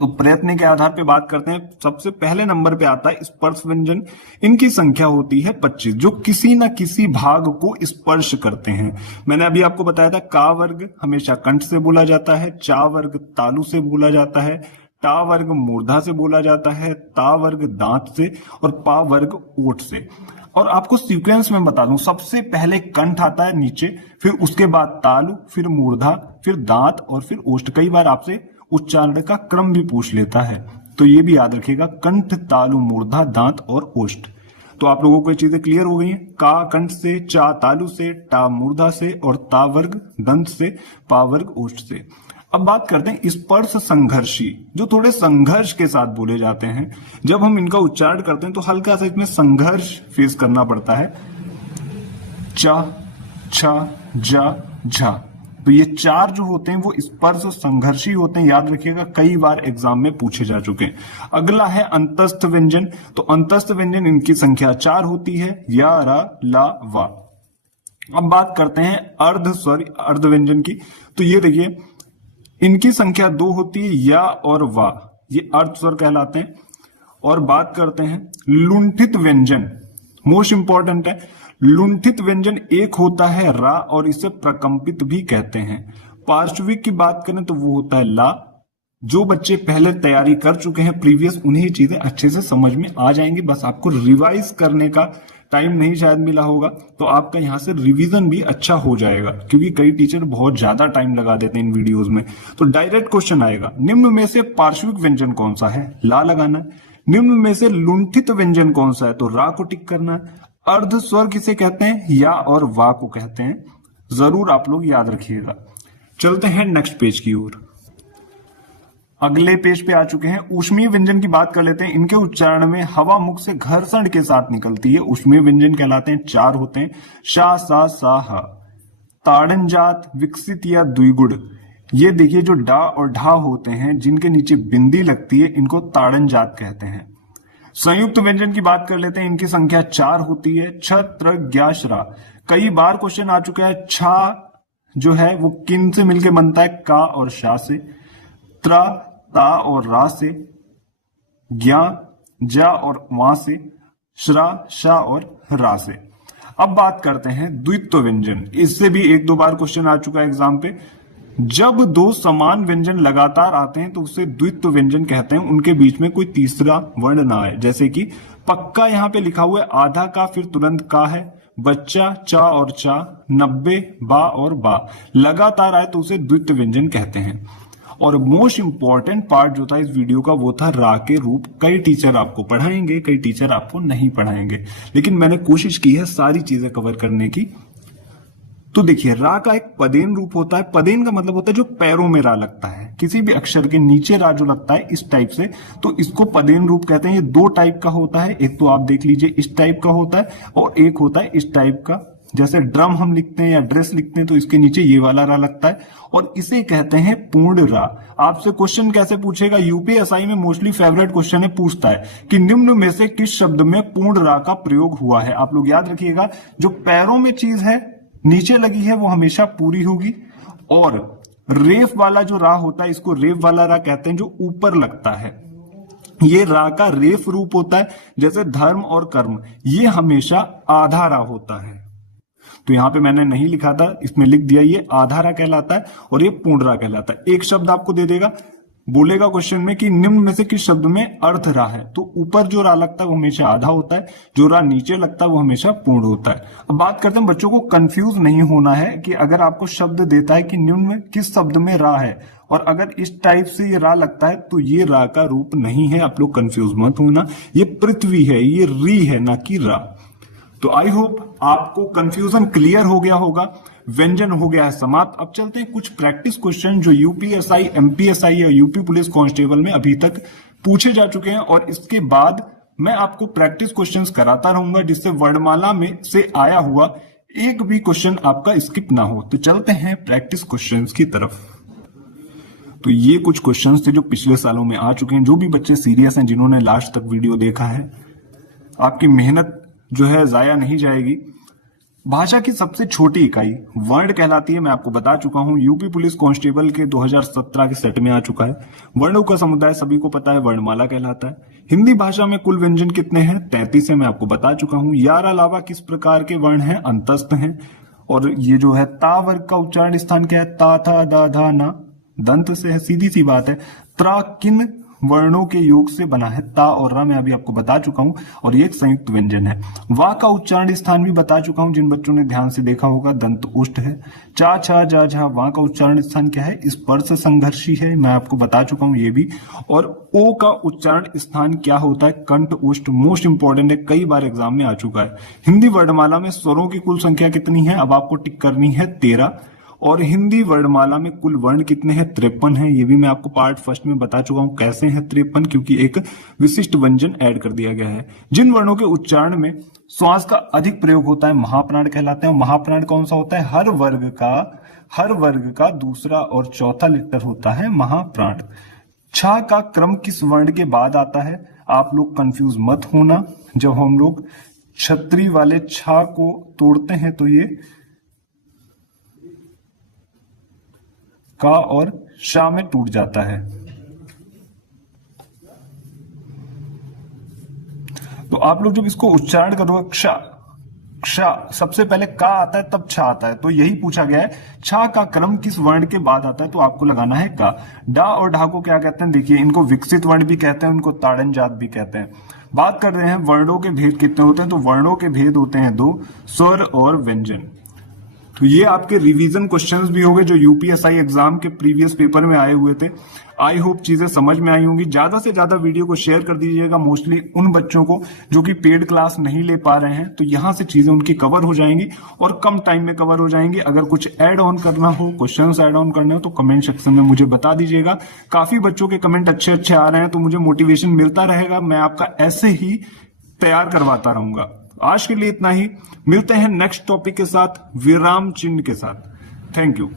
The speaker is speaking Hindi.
तो प्रयत्न के आधार पे बात करते हैं। सबसे पहले नंबर पे आता है स्पर्श व्यंजन। इनकी संख्या होती है 25, जो किसी न किसी भाग को स्पर्श करते हैं। मैंने अभी आपको बताया था का वर्ग हमेशा कंठ से बोला जाता है, चा वर्ग तालु से बोला जाता है, टा वर्ग मूर्धा से बोला जाता है, ता वर्ग दांत से और पा वर्ग ओठ से। और आपको सीक्वेंस में बता दूं, सबसे पहले कंठ आता है नीचे, फिर उसके बाद तालु, फिर मूर्धा, फिर दांत और फिर ओष्ठ। कई बार आपसे उच्चारण का क्रम भी पूछ लेता है, तो ये भी याद रखिएगा, कंठ तालु मूर्धा दांत और ओष्ठ। तो आप लोगों को ये चीजें क्लियर हो गई हैं। का कंठ से, चा तालु से, टा मूर्धा से और ता वर्ग दंत से, पा वर्ग ओष्ठ से। अब बात करते हैं स्पर्श संघर्षी, जो थोड़े संघर्ष के साथ बोले जाते हैं। जब हम इनका उच्चारण करते हैं तो हल्का सा इसमें संघर्ष फेस करना पड़ता है। चा, छा, जा, झा। तो ये चार जो होते हैं वो स्पर्श संघर्षी होते हैं, याद रखिएगा, कई बार एग्जाम में पूछे जा चुके हैं। अगला है अंतस्थ व्यंजन। तो अंतस्थ व्यंजन इनकी संख्या 4 होती है, या, रा, ला, वा। अब बात करते हैं अर्ध स्वर अर्ध व्यंजन की। तो ये देखिए, इनकी संख्या 2 होती है, या और वा, ये अर्ध स्वर कहलाते हैं। और बात करते हैं लुंठित व्यंजन, मोस्ट इंपॉर्टेंट है। लुंठित व्यंजन एक होता है रा, और इसे प्रकंपित भी कहते हैं। पार्श्विक की बात करें तो वो होता है ला। जो बच्चे पहले तैयारी कर चुके हैं प्रीवियस, उन्हें ये चीजें अच्छे से समझ में आ जाएंगी, बस आपको रिवाइज करने का टाइम नहीं शायद मिला होगा, तो आपका यहाँ से रिवीजन भी अच्छा हो जाएगा, क्योंकि कई टीचर बहुत ज्यादा टाइम लगा देते हैं इन वीडियोस में। तो डायरेक्ट क्वेश्चन आएगा, निम्न में से पार्श्विक व्यंजन कौन सा है, ला लगाना है। निम्न में से लुंठित व्यंजन कौन सा है, तो रा को टिक करना है। अर्ध स्वर किसे कहते हैं, या और वा को कहते हैं। जरूर आप लोग याद रखिएगा। चलते हैं नेक्स्ट पेज की ओर। अगले पेज पे आ चुके हैं। ऊष्मीय व्यंजन की बात कर लेते हैं। इनके उच्चारण में हवा मुख से घर्षण के साथ निकलती है, ऊष्मीय व्यंजन कहलाते हैं। 4 होते हैं, शा, सा, सा, हा। ताड़न जात, विकसित या द्विगुण। ये देखिए, जो डा और ढा होते हैं, जिनके नीचे बिंदी लगती है, इनको ताड़न जात कहते हैं। संयुक्त व्यंजन की बात कर लेते हैं। इनकी संख्या 4 होती है, छ, त्र, ज्ञा, श्रा। कई बार क्वेश्चन आ चुका है। छा जो है वो किन से मिलके बनता है, का और शा से। त्रा, ता और रा से। ज्ञा, जा और वा से। श्रा, शा और रा से। अब बात करते हैं द्वित्व व्यंजन। इससे भी 1-2 बार क्वेश्चन आ चुका है एग्जाम पे। जब 2 समान व्यंजन लगातार आते हैं तो उसे द्वित्व व्यंजन कहते हैं, उनके बीच में कोई तीसरा वर्ण ना आए। जैसे कि पक्का यहाँ पे लिखा हुआ है, आधा का फिर तुरंत का है। बच्चा, चा और चा। 90, बा और बा। लगातार आए तो उसे द्वित्व व्यंजन कहते हैं। और मोस्ट इंपॉर्टेंट पार्ट जो था इस वीडियो का, वो था रा के रूप। कई टीचर आपको पढ़ाएंगे, कई टीचर आपको नहीं पढ़ाएंगे, लेकिन मैंने कोशिश की है सारी चीजें कवर करने की। तो देखिए, रा का एक पदेन रूप होता है। पदेन का मतलब होता है जो पैरों में रा लगता है, किसी भी अक्षर के नीचे रा जो लगता है इस टाइप से, तो इसको पदेन रूप कहते हैं। ये 2 टाइप का होता है, एक तो आप देख लीजिए इस टाइप का होता है, और एक होता है इस टाइप का। जैसे ड्रम हम लिखते हैं या ड्रेस लिखते हैं तो इसके नीचे ये वाला रा लगता है, और इसे कहते हैं पूर्ण रा। आपसे क्वेश्चन कैसे पूछेगा, यूपीएसआई में मोस्टली फेवरेट क्वेश्चन है, पूछता है कि निम्न में से किस शब्द में पूर्ण रा का प्रयोग हुआ है। आप लोग याद रखिएगा, जो पैरों में चीज है नीचे लगी है वो हमेशा पूरी होगी, और रेफ वाला जो रा होता है इसको रेफ वाला रा कहते हैं, जो ऊपर लगता है। ये रा का रेफ रूप होता है। जैसे धर्म और कर्म, ये हमेशा आधा रा होता है। तो यहां पे मैंने नहीं लिखा था, इसमें लिख दिया, ये आधा रा कहलाता है और ये पूर्ण रा कहलाता है। एक शब्द आपको दे देगा, बोलेगा क्वेश्चन में कि निम्न में से किस शब्द में अर्ध रा है, तो ऊपर जो रा लगता है वो हमेशा आधा होता है, जो रा नीचे लगता है वो हमेशा पूर्ण होता है। अब बात करते हैं, बच्चों को कंफ्यूज नहीं होना है कि अगर आपको शब्द देता है कि निम्न में किस शब्द में रा है, और अगर इस टाइप से ये रा लगता है तो ये रा का रूप नहीं है। आप लोग कंफ्यूज मत होना, ये पृथ्वी है, ये री है, ना कि रा। तो आई होप आपको कंफ्यूजन क्लियर हो गया होगा। व्यंजन हो गया है समाप्त। अब चलते हैं कुछ प्रैक्टिस क्वेश्चन जो यूपीएसआई, एमपीएसआई या यूपी पुलिस कांस्टेबल में अभी तक पूछे जा चुके हैं, और इसके बाद मैं आपको प्रैक्टिस क्वेश्चंस कराता रहूंगा, जिससे वर्णमाला में से आया हुआ एक भी क्वेश्चन आपका स्किप ना हो। तो चलते हैं प्रैक्टिस क्वेश्चंस की तरफ। तो ये कुछ क्वेश्चंस थे जो पिछले सालों में आ चुके हैं। जो भी बच्चे सीरियस हैं, जिन्होंने लास्ट तक वीडियो देखा है, आपकी मेहनत जो है जाया नहीं जाएगी। भाषा की सबसे छोटी इकाई वर्ण कहलाती है। मैं आपको बता चुका हूं, यूपी पुलिस कांस्टेबल के 2017 के सेट में आ चुका है। वर्णों का समुदाय सभी को पता है, वर्णमाला कहलाता है। हिंदी भाषा में कुल व्यंजन कितने हैं? 33 है, मैं आपको बता चुका हूं। यार अलावा किस प्रकार के वर्ण हैं? अंतस्थ हैं। और ये जो है ता वर्ग का उच्चारण स्थान क्या है? ता था दा धा ना, दंत से है, सीधी सी बात है। त्रा किन वर्णों के योग से बना है? ता और रा मैं अभी आपको बता चुका हूं, और ये एक संयुक्त व्यंजन है। वा का उच्चारण स्थान भी बता चुका हूं, जिन बच्चों ने ध्यान से देखा होगा, दंत उष्ट है। चा छा जा झा वा का उच्चारण स्थान क्या है? स्पर्श संघर्षी है, मैं आपको बता चुका हूं ये भी। और ओ का उच्चारण स्थान क्या होता है? कंठ उष्ट। मोस्ट इंपॉर्टेंट है, कई बार एग्जाम में आ चुका है। हिंदी वर्णमाला में स्वरों की कुल संख्या कितनी है? अब आपको टिक करनी है 13। और हिंदी वर्णमाला में कुल वर्ण कितने हैं? 53 है। ये भी मैं आपको पार्ट फर्स्ट में बता चुका हूं कैसे हैं 53, क्योंकि एक विशिष्ट व्यंजन ऐड कर दिया गया है। जिन वर्णों के उच्चारण में श्वास का अधिक प्रयोग होता है महाप्राण कहलाते हैं। महाप्राण कौन सा होता है? हर वर्ग का दूसरा और चौथा लेटर होता है महाप्राण। छा का क्रम किस वर्ण के बाद आता है? आप लोग कंफ्यूज मत होना, जब हम लोग छतरी वाले छा को तोड़ते हैं तो ये का और शा में टूट जाता है। तो आप लोग जब इसको उच्चारण करोगे, क्षा क्षा, सबसे पहले का आता है तब छा आता है, तो यही पूछा गया है छा का क्रम किस वर्ण के बाद आता है, तो आपको लगाना है का। डा और ढा को क्या कहते हैं? देखिए, इनको विकसित वर्ण भी कहते हैं, उनको ताड़न जात भी कहते हैं। बात कर रहे हैं वर्णों के भेद कितने होते हैं, तो वर्णों के भेद होते हैं 2, स्वर और व्यंजन। तो ये आपके रिवीजन क्वेश्चंस भी होंगे जो यूपीएसआई एग्जाम के प्रीवियस पेपर में आए हुए थे। आई होप चीजें समझ में आई होंगी। ज्यादा से ज्यादा वीडियो को शेयर कर दीजिएगा, मोस्टली उन बच्चों को जो कि पेड क्लास नहीं ले पा रहे हैं, तो यहां से चीजें उनकी कवर हो जाएंगी और कम टाइम में कवर हो जाएंगी। अगर कुछ ऐड ऑन करना हो, क्वेश्चंस ऐड ऑन करने हो, तो कमेंट सेक्शन में मुझे बता दीजिएगा। काफी बच्चों के कमेंट अच्छे अच्छे आ रहे हैं, तो मुझे मोटिवेशन मिलता रहेगा। मैं आपका ऐसे ही तैयार करवाता रहूंगा। आज के लिए इतना ही, मिलते हैं नेक्स्ट टॉपिक के साथ, विराम चिन्ह के साथ। Thank you.